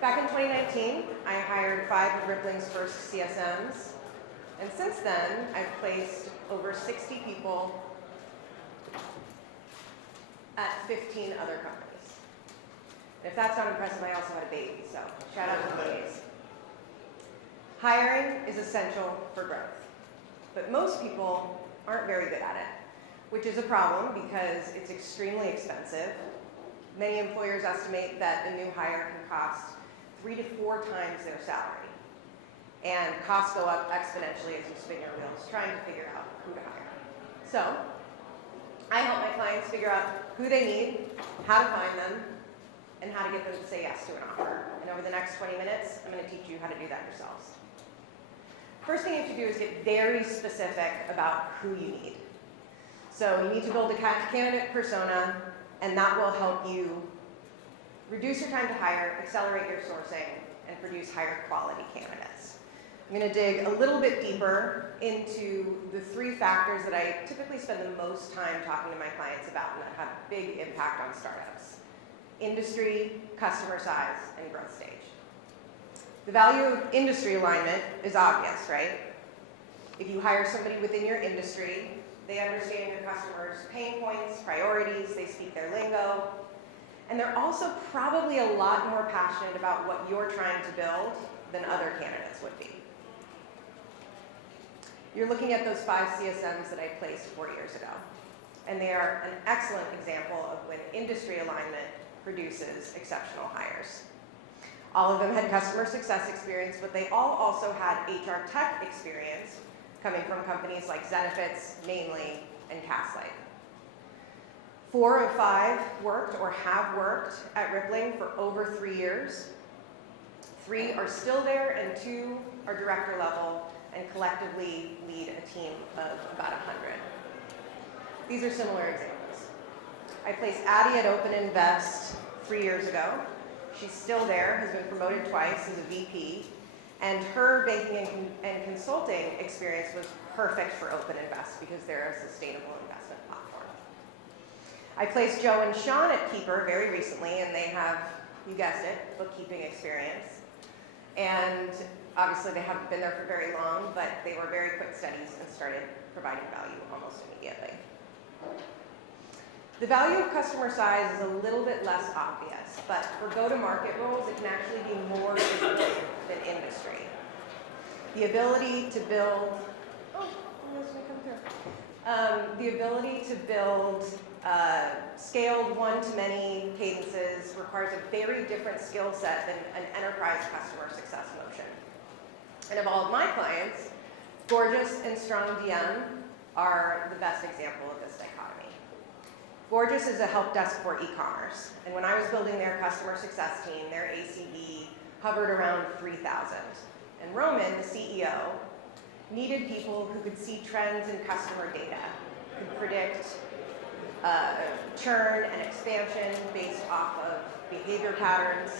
Back in 2019, I hired 5 of Rippling's first CSMs. And since then, I've placed over 60 people at 15 other companies. And if that's not impressive, I also had a baby, so shout out to the babies. Hiring is essential for growth, but most people aren't very good at it, which is a problem because it's extremely expensive. Many employers estimate that a new hire can cost 3 to 4 times their salary. And costs go up exponentially as you spin your wheels trying to figure out who to hire. So I help my clients figure out who they need, how to find them, and how to get them to say yes to an offer. And over the next 20 minutes, I'm going to teach you how to do that yourselves. First thing you have to do is get very specific about who you need. So you need to build a candidate persona, and that will help you reduce your time to hire, accelerate your sourcing, and produce higher quality candidates. I'm going to dig a little bit deeper into the 3 factors that I typically spend the most time talking to my clients about and that have a big impact on startups: industry, customer size, and growth stage. The value of industry alignment is obvious, right? If you hire somebody within your industry, they understand your customers' pain points, priorities, they speak their lingo, and they're also probably a lot more passionate about what you're trying to build than other candidates would be. You're looking at those 5 CSMs that I placed 4 years ago, and they are an excellent example of when industry alignment produces exceptional hires. All of them had customer success experience, but they all also had HR tech experience coming from companies like Zenefits, Mainly, and Castlight. 4 of 5 worked or have worked at Rippling for over 3 years. 3 are still there, and 2 are director level and collectively lead a team of about 100. These are similar examples. I placed Addie at Open Invest 3 years ago. She's still there, has been promoted twice as a VP, and her banking and consulting experience was perfect for Open Invest because they're a sustainable investment platform. I placed Joe and Sean at Keeper very recently, and they have, you guessed it, bookkeeping experience. And obviously they haven't been there for very long, but they were very quick studies and started providing value almost immediately. The value of customer size is a little bit less obvious, but for go-to-market roles, it can actually be more visible than industry. The ability to build, scaled one-to-many cadences requires a very different skill set than an enterprise customer success motion. And of all of my clients, Gorgias and Strong DM are the best example of this dichotomy. Gorgias is a help desk for e-commerce, and when I was building their customer success team, their ACV hovered around 3,000. And Roman, the CEO, needed people who could see trends in customer data, could predict churn and expansion based off of behavior patterns.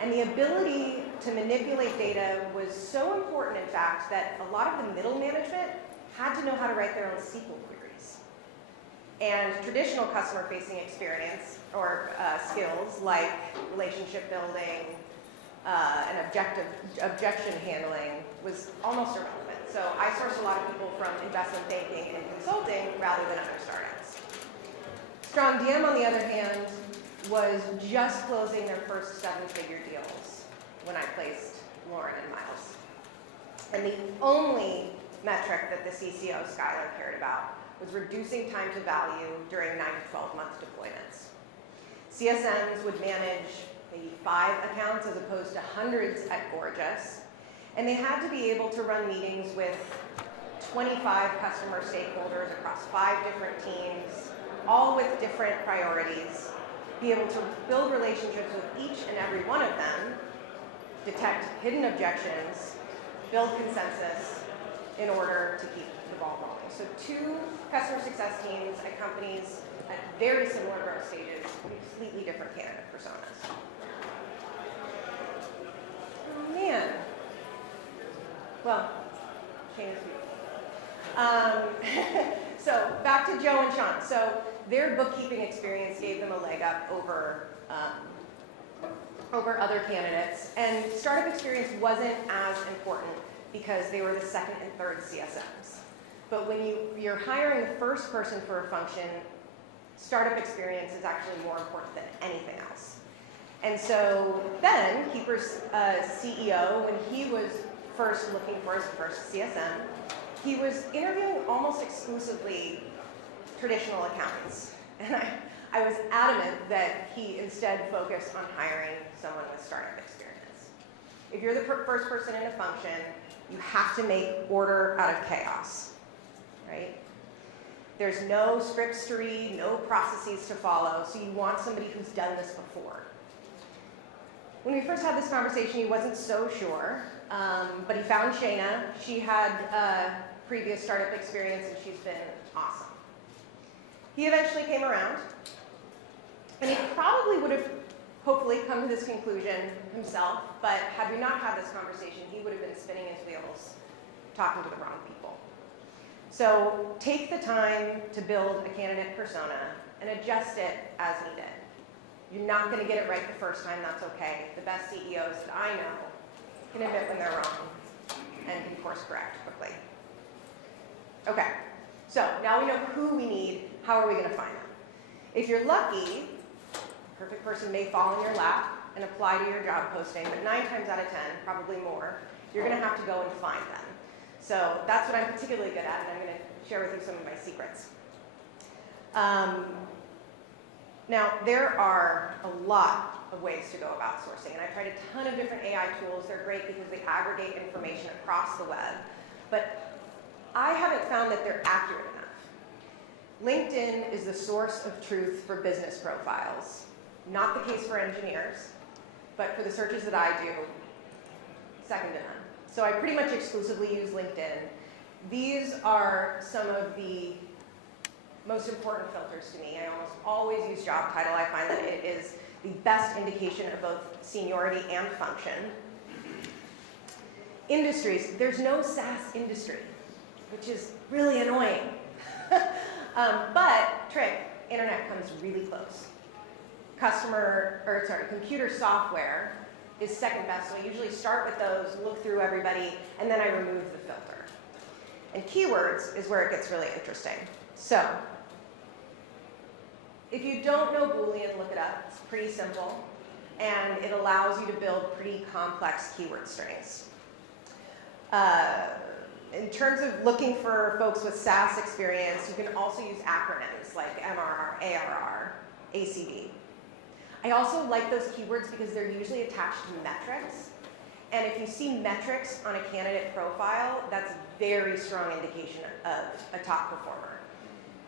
And the ability to manipulate data was so important, in fact, that a lot of the middle management had to know how to write their own SQL queries. And traditional customer-facing experience or skills like relationship building and objection handling was almost irrelevant. So I sourced a lot of people from investment banking and consulting rather than other startups. Strong DM, on the other hand, was just closing their first 7-figure deals when I placed Lauren and Miles. And the only metric that the CCO, Skylar, cared about was reducing time to value during 9 to 12-month deployments. CSMs would manage maybe 5 accounts as opposed to hundreds at Gorgias, and they had to be able to run meetings with 25 customer stakeholders across 5 different teams, all with different priorities, be able to build relationships with each and every one of them, detect hidden objections, build consensus in order to keep the ball rolling. So 2 customer success teams at companies at very similar growth stages, completely different candidate personas. Oh man. Well, change So back to Joe and Sean. So their bookkeeping experience gave them a leg up over over other candidates, and startup experience wasn't as important because they were the second and third CSMs. But when you're hiring the first person for a function, startup experience is actually more important than anything else. And so then, Keeper's CEO, when he was first looking for his first CSM, he was interviewing almost exclusively traditional accountants. And I was adamant that he instead focused on hiring someone with startup experience. If you're the first person in a function, you have to make order out of chaos, right? There's no scripts to read, no processes to follow, so you want somebody who's done this before. When we first had this conversation, he wasn't so sure, but he found Shayna. She had previous startup experience, and she's been awesome. He eventually came around, and he probably would have hopefully come to this conclusion himself, but had we not had this conversation, he would have been spinning his wheels, talking to the wrong people. So take the time to build a candidate persona and adjust it as needed. You're not going to get it right the first time, that's okay. The best CEOs that I know can admit when they're wrong and can course correct quickly. Okay, so now we know who we need. How are we going to find them? If you're lucky, a perfect person may fall in your lap and apply to your job posting, but 9 times out of 10, probably more, you're going to have to go and find them. So that's what I'm particularly good at, and I'm going to share with you some of my secrets. Now, there are a lot of ways to go about sourcing, and I've tried a ton of different AI tools. They're great because they aggregate information across the web, but I haven't found that they're accurate enough. LinkedIn is the source of truth for business profiles. Not the case for engineers, but for the searches that I do, second to none. So I pretty much exclusively use LinkedIn. These are some of the most important filters to me. I almost always use job title. I find that it is the best indication of both seniority and function. Industries, there's no SaaS industry, which is really annoying. But trick, internet comes really close. Computer software is second best. So I usually start with those, look through everybody, and then I remove the filter. And keywords is where it gets really interesting. So if you don't know Boolean, look it up. It's pretty simple, and it allows you to build pretty complex keyword strings. In terms of looking for folks with SaaS experience, you can also use acronyms like MRR, ARR, ACV. I also like those keywords because they're usually attached to metrics. And if you see metrics on a candidate profile, that's a very strong indication of a top performer,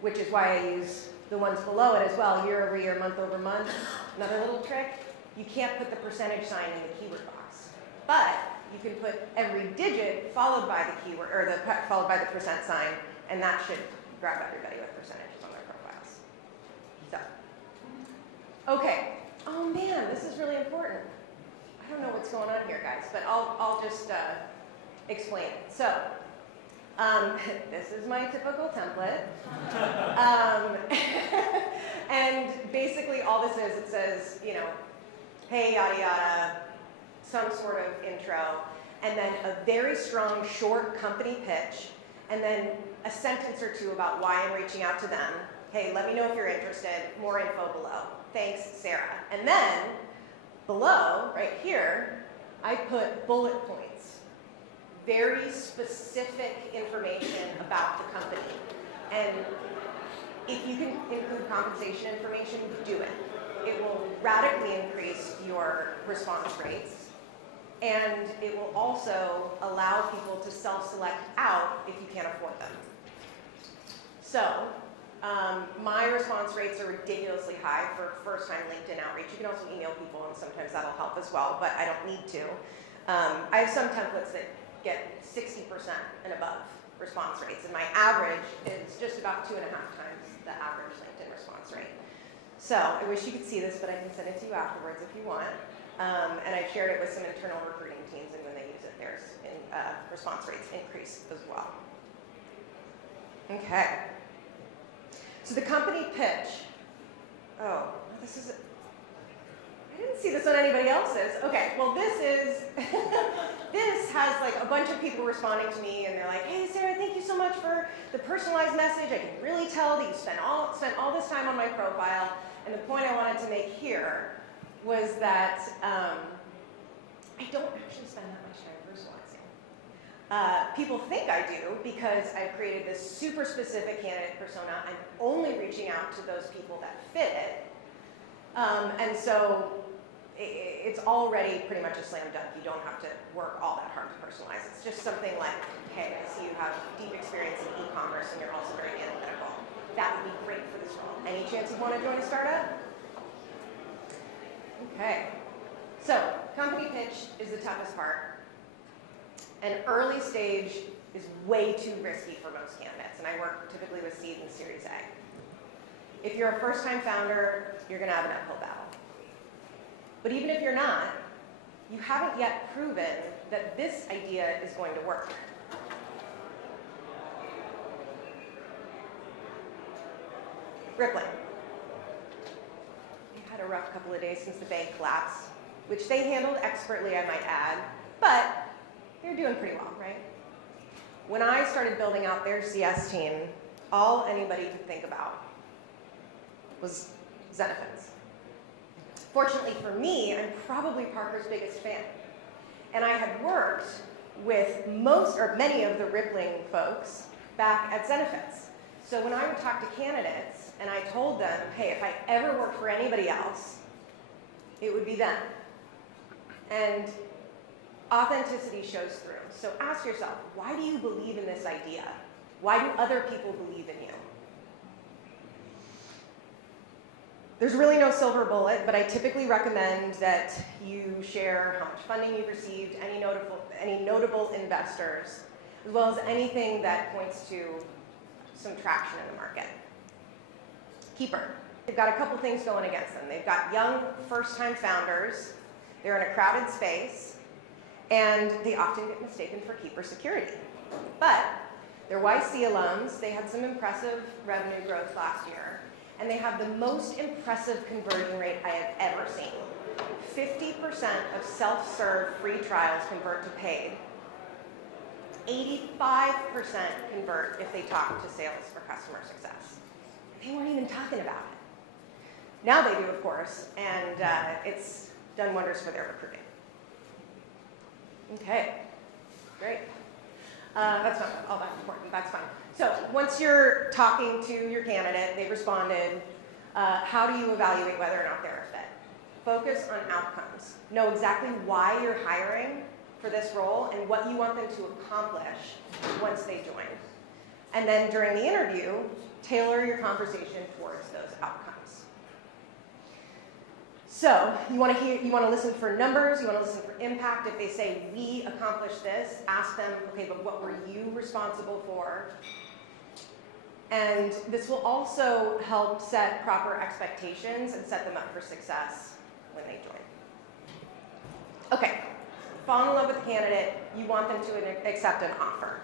which is why I use the ones below it as well, year over year, month over month. Another little trick, you can't put the percentage sign in the keyword box, but you can put every digit followed by the keyword, or followed by the percent sign, and that should grab everybody with percentages on their profiles. So, okay. Oh man, this is really important. I don't know what's going on here, guys, but I'll just explain it. So, this is my typical template. And basically all this is, it says, you know, hey, yada, yada, some sort of intro, and then a very strong, short company pitch, and then a sentence or two about why I'm reaching out to them. Hey, let me know if you're interested. More info below. Thanks, Sarah. And then below, right here, I put bullet points. Very specific information about the company. And if you can include compensation information, do it. It will radically increase your response rates. And it will also allow people to self-select out if you can't afford them. So, my response rates are ridiculously high for first-time LinkedIn outreach. You can also email people, and sometimes that'll help as well, but I don't need to. I have some templates that get 60% and above response rates, and my average is just about 2.5 times the average LinkedIn response rate. So I wish you could see this, but I can send it to you afterwards if you want. And I've shared it with some internal recruiting teams, and when they use it, their response rates increase as well. Okay. So the company pitch. Oh, this is. I didn't see this on anybody else's. Okay, well this is, this has like a bunch of people responding to me and they're like, hey Sarah, thank you so much for the personalized message. I can really tell that you spent all this time on my profile. And the point I wanted to make here was that I don't actually spend that much time personalizing. People think I do because I've created this super specific candidate persona. I'm only reaching out to those people that fit it. And so it's already pretty much a slam dunk. You don't have to work all that hard to personalize. It's just something like, hey, I see you have deep experience in e-commerce and you're also very analytical. That would be great for this role. Any chance you want to join a startup? Okay. So company pitch is the toughest part. And early stage is way too risky for most candidates. And I work typically with seed and Series A. If you're a first-time founder, you're going to have an uphill battle. But even if you're not, you haven't yet proven that this idea is going to work. Rippling. They've had a rough couple of days since the bank collapsed, which they handled expertly, I might add, but they're doing pretty well, right? When I started building out their CS team, all anybody could think about was Zenefits. Fortunately for me, I'm probably Parker's biggest fan. And I had worked with most or many of the Rippling folks back at Zenefits. So when I would talk to candidates and I told them, hey, if I ever worked for anybody else, it would be them. And authenticity shows through. So ask yourself, why do you believe in this idea? Why do other people believe in you? There's really no silver bullet, but I typically recommend that you share how much funding you've received, any notable investors, as well as anything that points to some traction in the market. Keeper. They've got a couple things going against them. They've got young, first-time founders. They're in a crowded space, and they often get mistaken for Keeper security. But they're YC alums. They had some impressive revenue growth last year. And they have the most impressive conversion rate I have ever seen. 50% of self-serve free trials convert to paid. 85% convert if they talk to sales for customer success. They weren't even talking about it. Now they do, of course, and it's done wonders for their recruiting. Okay, great. That's not all that important, that's fine. So once you're talking to your candidate, they've responded, how do you evaluate whether or not they're a fit? Focus on outcomes. Know exactly why you're hiring for this role and what you want them to accomplish once they join. And then during the interview, tailor your conversation towards those outcomes. So you want to listen for numbers, you want to listen for impact. If they say, we accomplished this, ask them, okay, but what were you responsible for? And this will also help set proper expectations and set them up for success when they join. Okay, fall in love with the candidate. You want them to accept an offer.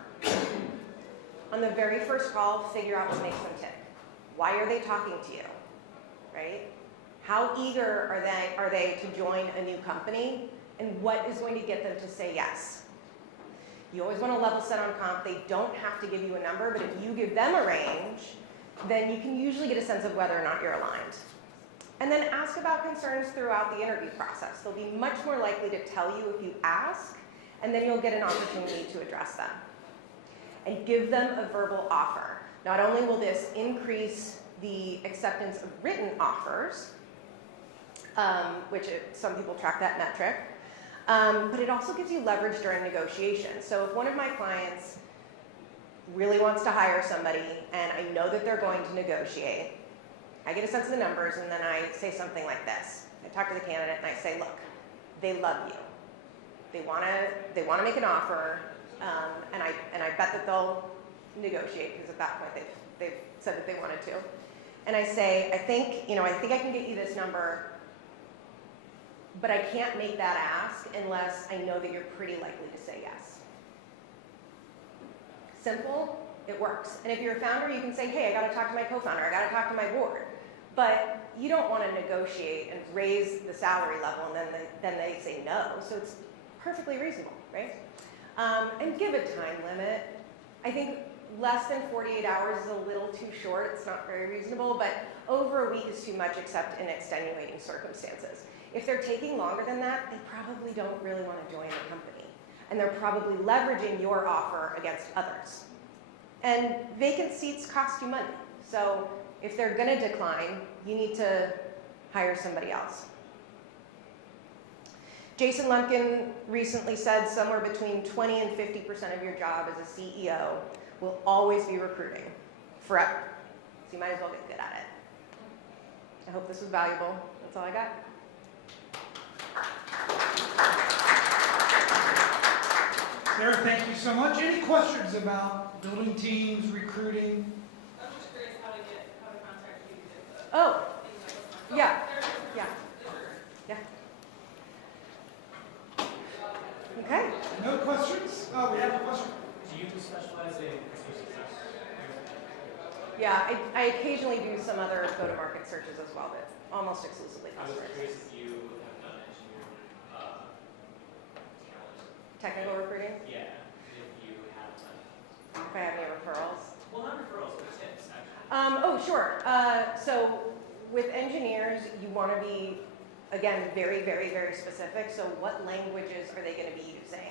On the very first call, figure out what makes them tick. Why are they talking to you, right? How eager are they to join a new company? And what is going to get them to say yes? You always want to level set on comp. They don't have to give you a number, but if you give them a range, then you can usually get a sense of whether or not you're aligned. And then ask about concerns throughout the interview process. They'll be much more likely to tell you if you ask, and then you'll get an opportunity to address them. And give them a verbal offer. Not only will this increase the acceptance of written offers, some people track that metric, but it also gives you leverage during negotiations. So if one of my clients really wants to hire somebody and I know that they're going to negotiate, I get a sense of the numbers and then I say something like this. I talk to the candidate and I say, look, they love you. They want to make an offer, and I bet that they'll negotiate because at that point they've said that they wanted to. And I say, I think I can get you this number, but I can't make that ask unless I know that you're pretty likely to say yes. Simple, it works. And if you're a founder, you can say, hey, I got to talk to my co-founder, I got to talk to my board. but you don't want to negotiate and raise the salary level and then they say no. So it's perfectly reasonable, right? And give a time limit. I think less than 48 hours is a little too short. It's not very reasonable, but over a week is too much except in extenuating circumstances. If they're taking longer than that, they probably don't really want to join the company. And they're probably leveraging your offer against others. And vacant seats cost you money. So if they're going to decline, you need to hire somebody else. Jason Lumpkin recently said somewhere between 20 and 50% of your job as a CEO will always be recruiting, forever. So you might as well get good at it. I hope this was valuable. That's all I got. Sara, thank you so much. Any questions about building teams, recruiting? I'm just curious how to contact you to get the Oh, things like yeah, yeah, yeah. Okay. No questions? Oh, we have a question. Do you specialize in customer success? Yeah, I occasionally do some other go-to-market searches as well, but almost exclusively I was customers. curious if you have done engineer talent. Technical recruiting, Yeah, if you have done. if I have any referrals. Well, not referrals, but tips, actually. Oh, sure. So with engineers, you want to be, again, very, very, very specific. So what languages are they going to be using?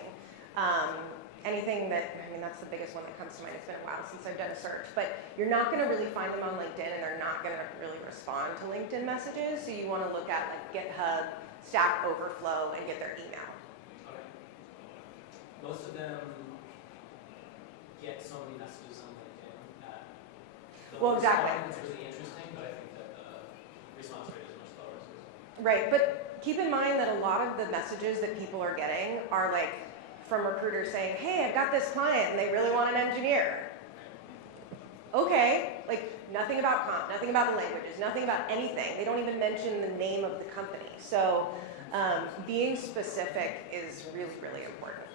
Anything that, I mean, that's the biggest one that comes to mind. It's been a while since I've done a search, but you're not going to really find them on LinkedIn, and they're not going to really respond to LinkedIn messages. So you want to look at like GitHub, Stack Overflow, and get their email. Okay. Most of them get so many messages on LinkedIn that Well, exactly. It's really interesting, but I think that the response rate is much lower. Right, but keep in mind that a lot of the messages that people are getting are like from recruiters saying, hey, I've got this client and they really want an engineer. Okay, like nothing about comp, nothing about the languages, nothing about anything. They don't even mention the name of the company. So being specific is really, really important.